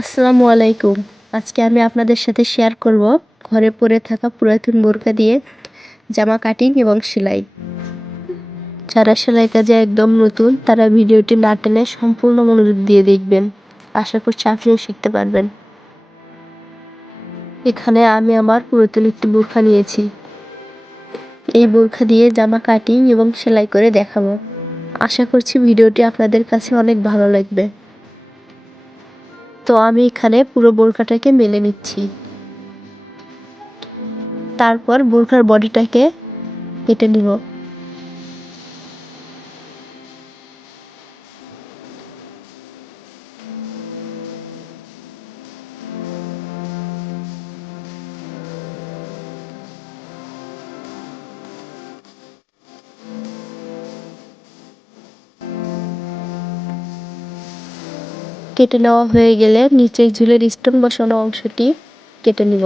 আসসালামু আলাইকুম। আজকে আমি আপনাদের সাথে শেয়ার করব ঘরে পড়ে থাকা পুরাতন বোরকা দিয়ে জামা কাটিং এবং সেলাই। যারা সেলাই কাজে একদম নতুন তারা ভিডিওটি না টেনে সম্পূর্ণ মনোযোগ দিয়ে দেখবেন। আশা করছি আপনিও শিখতে পারবেন। এখানে আমি আমার পুরাতন একটি বোরকা নিয়েছি। এই বোরকা দিয়ে জামা কাটিং এবং সেলাই করে দেখাবো। আশা করছি ভিডিওটি আপনাদের কাছে অনেক ভালো লাগবে। তো আমি এখানে পুরো বোরকাটাকে মেলে নিচ্ছি। তারপর বোরকার বডিটাকে কেটে নিব। কেটে নেওয়া হয়ে গেলে নিচে ঝুলের স্টোন বসানো অংশটি কেটে নিব।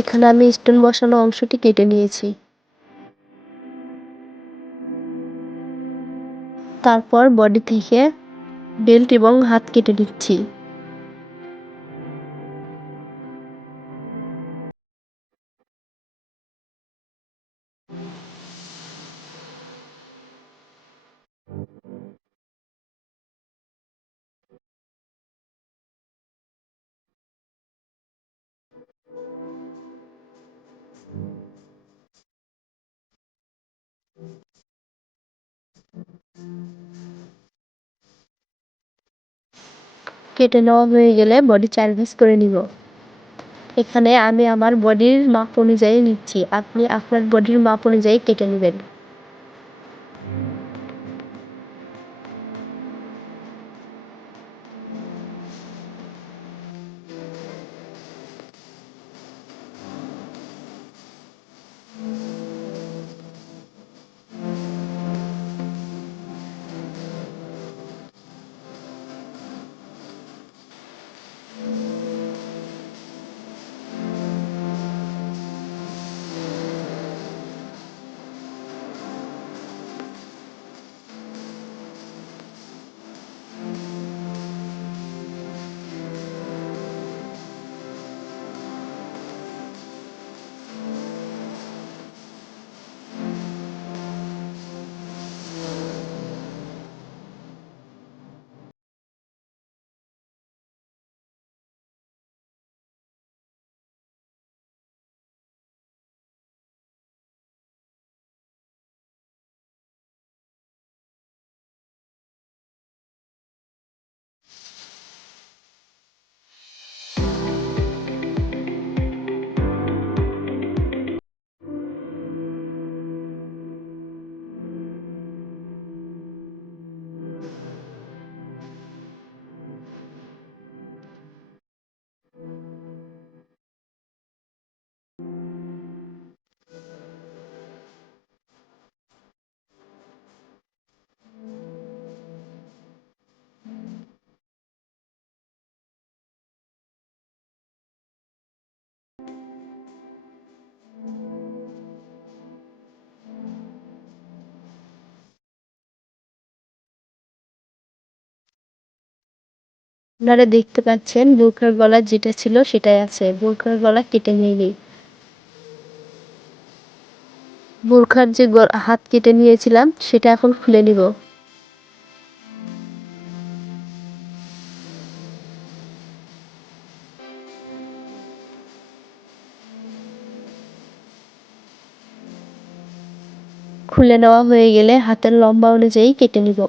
এখানে আমি স্টোন বসানো অংশটি কেটে নিয়েছি। তারপর বডি থেকে বেল্ট এবং হাত কেটে নিচ্ছি। কেটে নেওয়া হয়ে গেলে বডি 4 ভাঁজ করে নিব। এখানে আমি আমার বডির মাপ অনুযায়ী নিচ্ছি, আপনি আপনার বডির মাপ অনুযায়ী কেটে নেবেন। আপনারা দেখতে পাচ্ছেন বোরখার গলা যেটা ছিল সেটাই আছে, বোরখার গলা কেটে নিইনি। বোরখার যে হাত কেটে নিয়েছিলাম সেটা এখন খুলে নিব। খুলে নেওয়া হয়ে গেলে হাতের লম্বা অনুযায়ী কেটে নিব।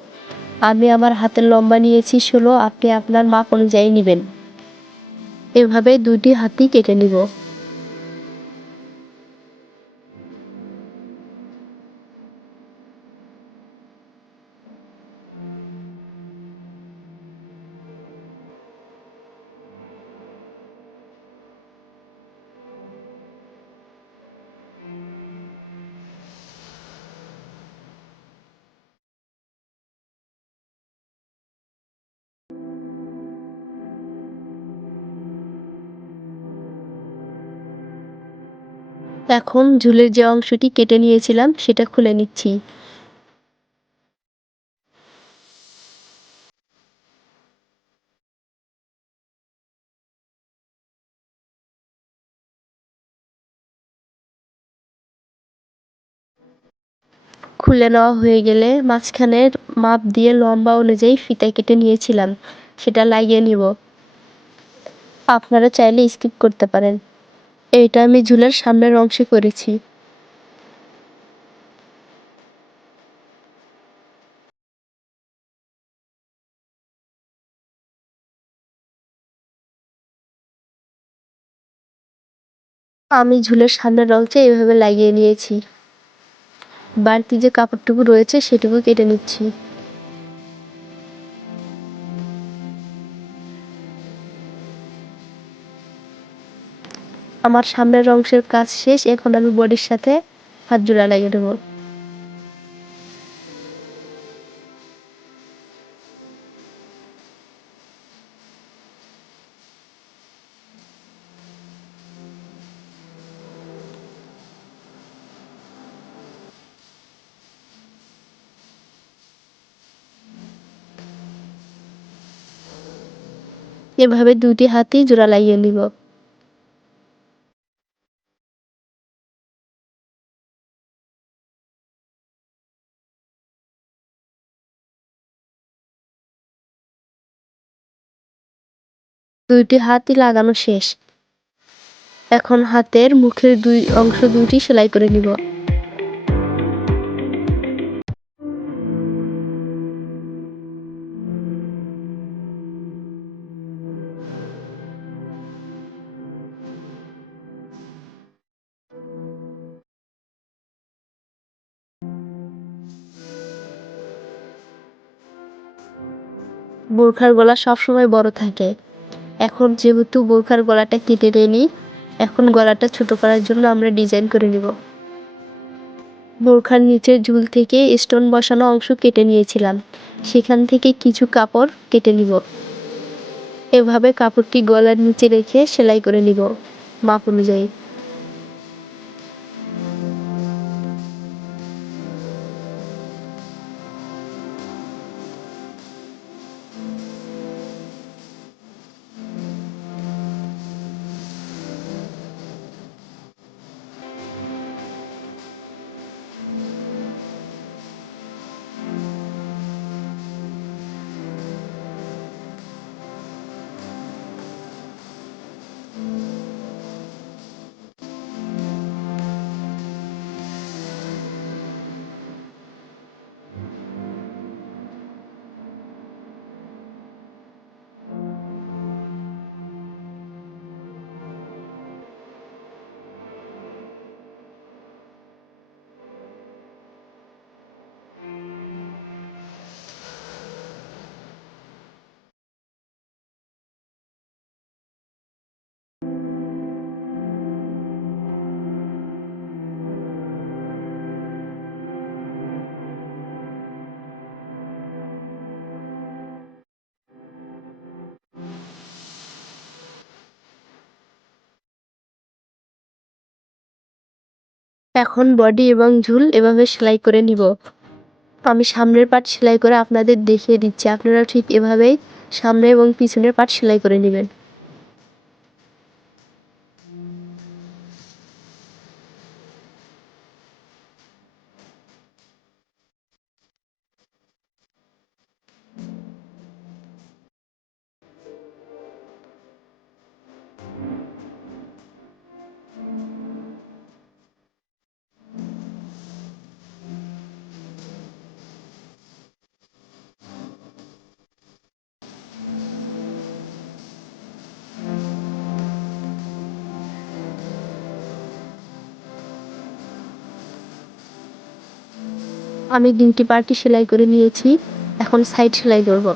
আমি আমার হাতের লম্বা নিয়েছি 16, আপনি আপনার মাপ অনুযায়ী নেবেন। এভাবে দুটি হাতই কেটে নিব। এখন ঝুলের যে অংশটি কেটে নিয়েছিলাম সেটা খুলে নিচ্ছি। খুলে নেওয়া হয়ে গেলে মাঝখানের মাপ দিয়ে লম্বা অনুযায়ী ফিতা কেটে নিয়েছিলাম সেটা লাগিয়ে নিব। আপনারা চাইলে স্কিপ করতে পারেন। এইটা আমি ঝুলের সামনের অংশে করেছি। আমি ঝুলের সামনের অংশে এভাবে লাগিয়ে নিয়েছি। বাড়তি যে কাপড়টুকু রয়েছে সেটুকু কেটে নিচ্ছি। আমার সামনের অংশের কাজ শেষ, এখন আমি বডির সাথে হাত জোড়া লাগিয়ে দেবো। এভাবে দুটি হাতই জোড়া লাগিয়ে নিব। দুইটি হাতই লাগানো শেষ। এখন হাতের মুখের দুই অংশ দুটি সেলাই করে নিব। বোরখার গলা সবসময় বড় থাকে। এখন যেহেতু বোরখার গলাটা কেটে নিই, এখন গলাটা ছোট করার জন্য আমরা ডিজাইন করে নিব। বোরখার নিচের ঝুল থেকে স্টোন বসানো অংশ কেটে নিয়েছিলাম, সেখান থেকে কিছু কাপড় কেটে নিব। এভাবে কাপড়টি গলার নিচে রেখে সেলাই করে নিব মাপ অনুযায়ী। এখন বডি এবং ঝুল এভাবে সেলাই করে নিব। আমি সামনের পার্ট সেলাই করে আপনাদের দেখিয়ে দিচ্ছি, আপনারা ঠিক এভাবেই সামনে এবং পিছনের পার্ট সেলাই করে নেবেন। আমি দুটি পার্টই সেলাই করে নিয়েছি, এখন সাইড সেলাই করব।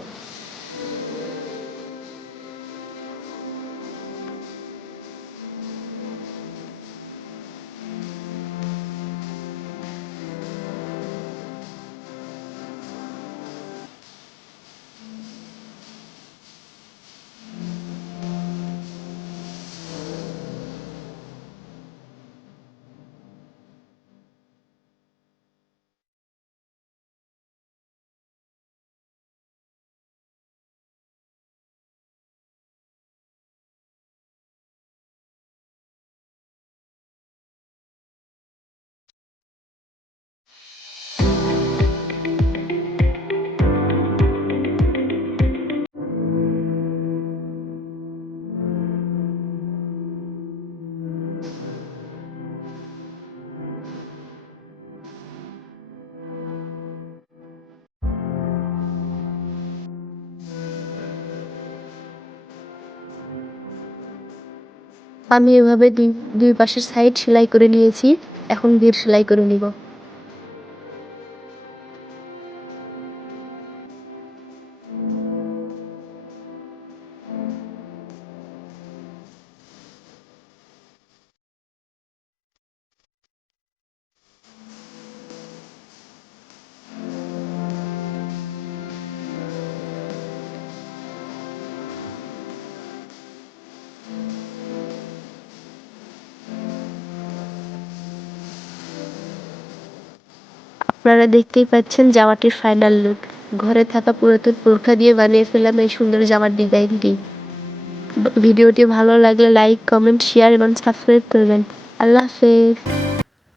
আমি এভাবে দুই পাশের সাইড সেলাই করে নিয়েছি। এখন ঘের সেলাই করে নিব। আপনারা দেখতেই পাচ্ছেন জামাটির ফাইনাল লুক। ঘরে থাকা পুরাতন বোরখা দিয়ে বানিয়ে ফেললাম এই সুন্দর জামার ডিজাইনটি। ভিডিওটি ভালো লাগলে লাইক, কমেন্ট, শেয়ার এবং সাবস্ক্রাইব করবেন। আল্লাহ হাফেজ।